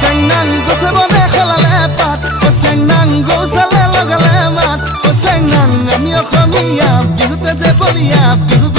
চেংনাং গছে বনে খেলালে পাত চেংনাং গৌচালে লগালে মাত চেংনাং আমি অসমীয়া বিহুতে যে বলিয়া বিহু